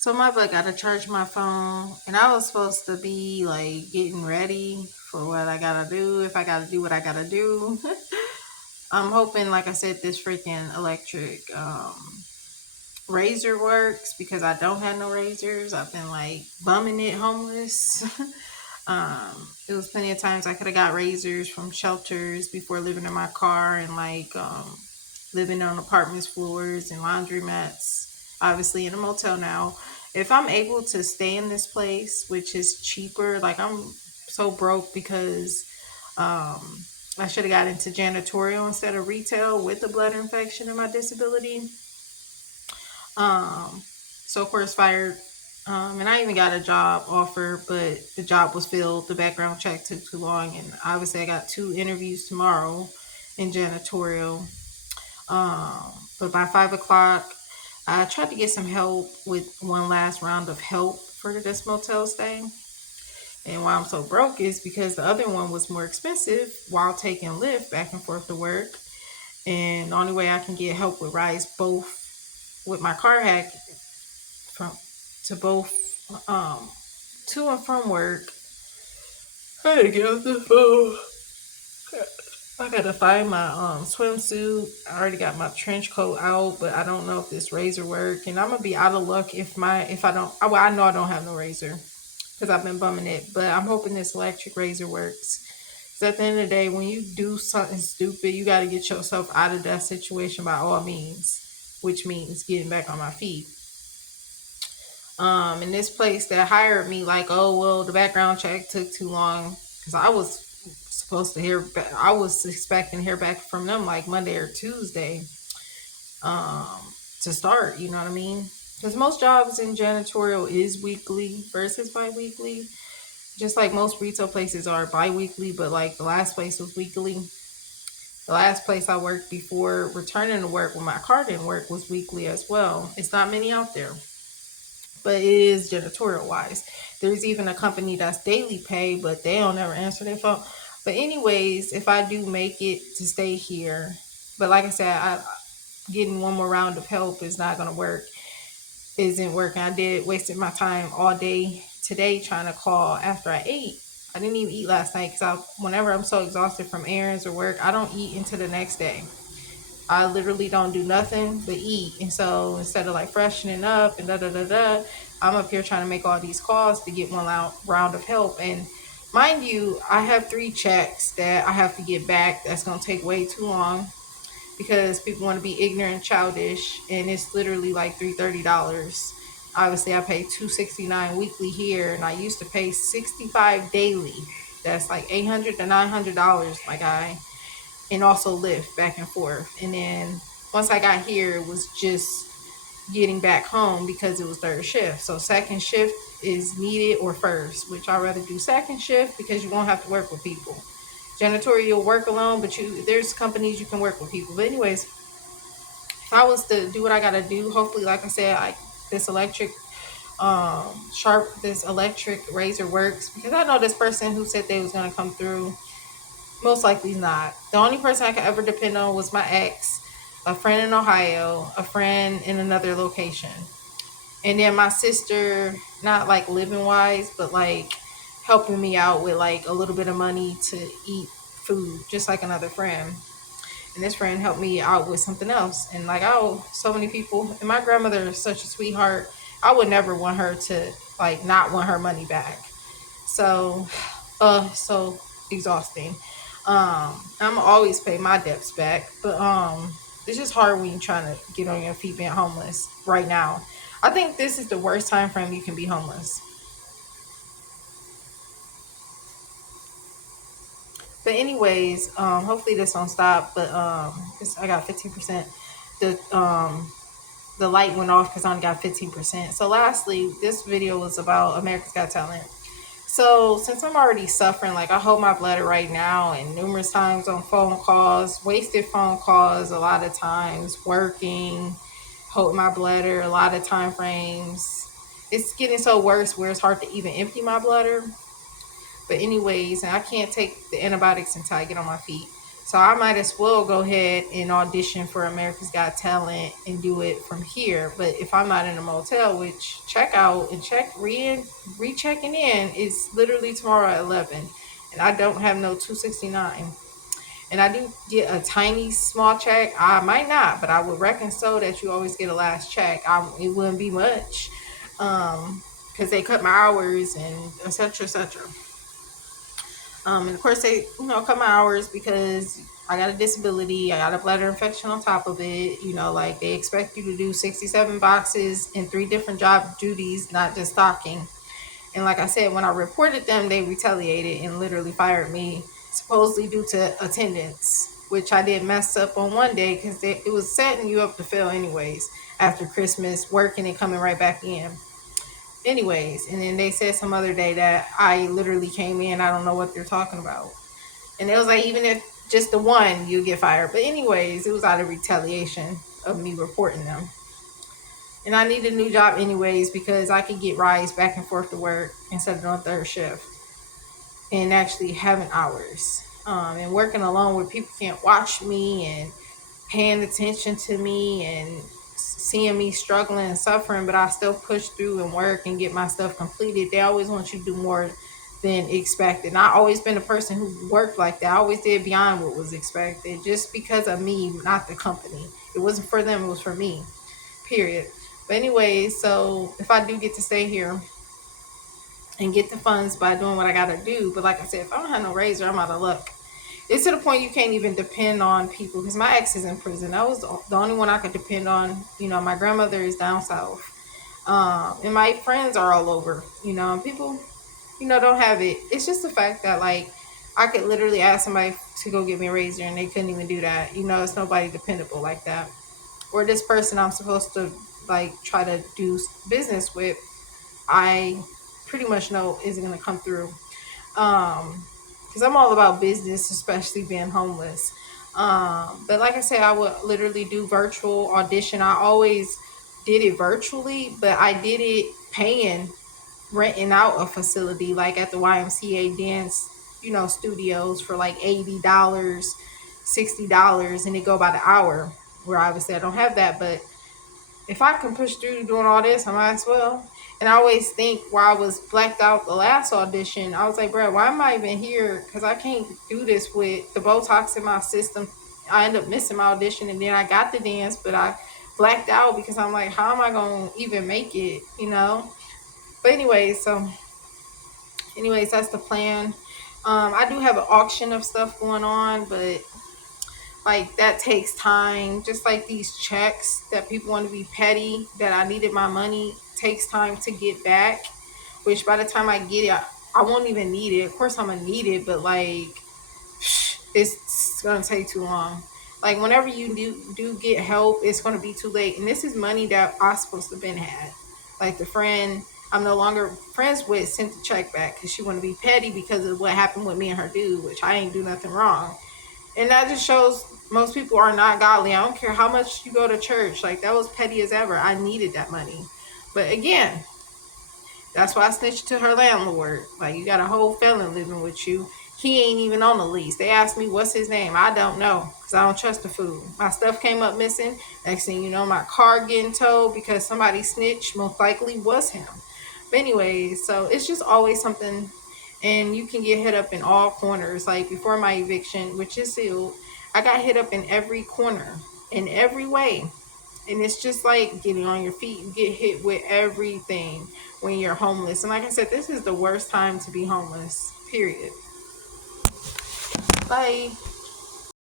So my butt gotta charge my phone, and I was supposed to be like getting ready for what I gotta do if I gotta do what I gotta do. I'm hoping, like I said, this freaking electric razor works because I don't have no razors. I've been like bumming it homeless. It was plenty of times I could have got razors from shelters before living in my car and like living on apartments floors and laundromats. Obviously in a motel now. If I'm able to stay in this place, which is cheaper, like I'm so broke because I should have got into janitorial instead of retail with the blood infection and my disability. So of course fired. And I even got a job offer, but the job was filled. The background check took too long, and obviously I got 2 interviews tomorrow in janitorial. But by 5 o'clock, I tried to get some help with one last round of help for this motel stay. And why I'm so broke is because the other one was more expensive while taking Lyft back and forth to work. And the only way I can get help with rides both with my car hack from to both to and from work. I gotta get off the phone. I gotta find my swimsuit. I already got my trench coat out, but I don't know if this razor work. And I'm gonna be out of luck if I don't. Well, I know I don't have no razor because I've been bumming it. But I'm hoping this electric razor works. Because at the end of the day, when you do something stupid, you gotta get yourself out of that situation by all means, which means getting back on my feet. In this place that hired me, like, oh well, the background check took too long because I was supposed to hear. I was expecting to hear back from them like Monday or Tuesday to start. You know what I mean? Because most jobs in janitorial is weekly versus bi-weekly. Just like most retail places are bi-weekly, but like the last place was weekly. The last place I worked before returning to work when my car didn't work was weekly as well. It's not many out there, but it is janitorial wise. There's even a company that's daily pay, but they don't ever answer their phone. But anyways, if I do make it to stay here, but like I said, getting one more round of help is not gonna work. Isn't working. I did wasted my time all day today trying to call after I ate. I didn't even eat last night because whenever I'm so exhausted from errands or work, I don't eat until the next day. I literally don't do nothing but eat. And so instead of like freshening up and da da da da, I'm up here trying to make all these calls to get one round of help. And mind you, I have 3 checks that I have to get back. That's going to take way too long because people want to be ignorant and childish. And it's literally like $330. Obviously, I pay $269 weekly here, and I used to pay $65 daily. That's like $800 to $900, my guy, and also Lyft back and forth. And then once I got here, it was just getting back home because it was third shift. So second shift is needed or first, which I'd rather do second shift because you won't have to work with people. Janitorial, you'll work alone, but there's companies you can work with people. But anyways, if I was to do what I gotta do, hopefully, like I said, this electric this electric razor works because I know this person who said they was gonna come through. Most likely not. The only person I could ever depend on was my ex, a friend in Ohio, a friend in another location. And then my sister, not like living wise, but like helping me out with like a little bit of money to eat food, just like another friend. And this friend helped me out with something else. And like, oh, so many people. And my grandmother is such a sweetheart. I would never want her to like not want her money back. So, so exhausting. I'm always pay my debts back, but it's just hard when you're trying to get on your feet being homeless right now. I think this is the worst time frame you can be homeless. But anyways, hopefully this don't stop. But I got 15%. The the light went off because I only got 15%. So lastly, this video was about America's Got Talent. So since I'm already suffering, like I hold my bladder right now and numerous times on phone calls, wasted phone calls, a lot of times working, hold my bladder, a lot of time frames. It's getting so worse where it's hard to even empty my bladder. But anyways, and I can't take the antibiotics until I get on my feet. So I might as well go ahead and audition for America's Got Talent and do it from here. But if I'm not in a motel, which checkout and rechecking in is literally tomorrow at 11, and I don't have no 269, and I do get a tiny small check. I might not, but I would reckon so that you always get a last check. It wouldn't be much, because they cut my hours and etc. etc. And of course they, cut my hours because I got a disability. I got a bladder infection on top of it. Like they expect you to do 67 boxes in 3 different job duties, not just stocking. And like I said, when I reported them, they retaliated and literally fired me, supposedly due to attendance, which I did mess up on one day because it was setting you up to fail anyways after Christmas, working and coming right back in. Anyways, and then they said some other day that I literally came in, I don't know what they're talking about. And it was like, even if just the one, you get fired. But anyways, it was out of retaliation of me reporting them. And I need a new job anyways because I could get rides back and forth to work instead of doing third shift and actually having hours. And working alone where people can't watch me and paying attention to me and seeing me struggling and suffering, but I still push through and work and get my stuff completed. They always want you to do more than expected. And I always been a person who worked like that. I always did beyond what was expected just because of me, not the company. It wasn't for them, it was for me, period. But anyway, so if I do get to stay here and get the funds by doing what I gotta do, but like I said, if I don't have no razor, I'm out of luck. It's to the point you can't even depend on people because my ex is in prison. That was the only one I could depend on. My grandmother is down south. And my friends are all over, and people, don't have it. It's just the fact that, like, I could literally ask somebody to go get me a razor and they couldn't even do that. It's nobody dependable like that. Or this person I'm supposed to, like, try to do business with, I pretty much know isn't going to come through. Because I'm all about business, especially being homeless. But like I said, I would literally do virtual audition. I always did it virtually, but I did it paying, renting out a facility like at the YMCA dance, studios for like $80, $60, and it go by the hour. Where obviously I don't have that, but if I can push through doing all this, I might as well. And I always think while I was blacked out the last audition, I was like, bro, why am I even here? Because I can't do this with the Botox in my system. I ended up missing my audition, and then I got the dance, but I blacked out because I'm like, how am I going to even make it, But anyways, that's the plan. I do have an auction of stuff going on, but like that takes time. Just like these checks that people want to be petty, that I needed my money, takes time to get back, which by the time I get it, I won't even need it. Of course I'm gonna need it, but like it's gonna take too long. Like whenever you do get help, it's gonna be too late. And this is money that I supposed to have been had. Like the friend I'm no longer friends with sent the check back because she wanted to be petty because of what happened with me and her dude, which I ain't do nothing wrong. And that just shows most people are not godly. I don't care how much you go to church. Like, that was petty as ever. I needed that money. But again, that's why I snitched to her landlord. Like, you got a whole felon living with you. He ain't even on the lease. They asked me, what's his name? I don't know because I don't trust the fool. My stuff came up missing. Next thing you know, my car getting towed because somebody snitched. Most likely was him. But anyway, so it's just always something. And you can get hit up in all corners. Like before my eviction, which is sealed, I got hit up in every corner, in every way. And it's just like getting on your feet. You get hit with everything when you're homeless. And like I said, this is the worst time to be homeless, period. Bye.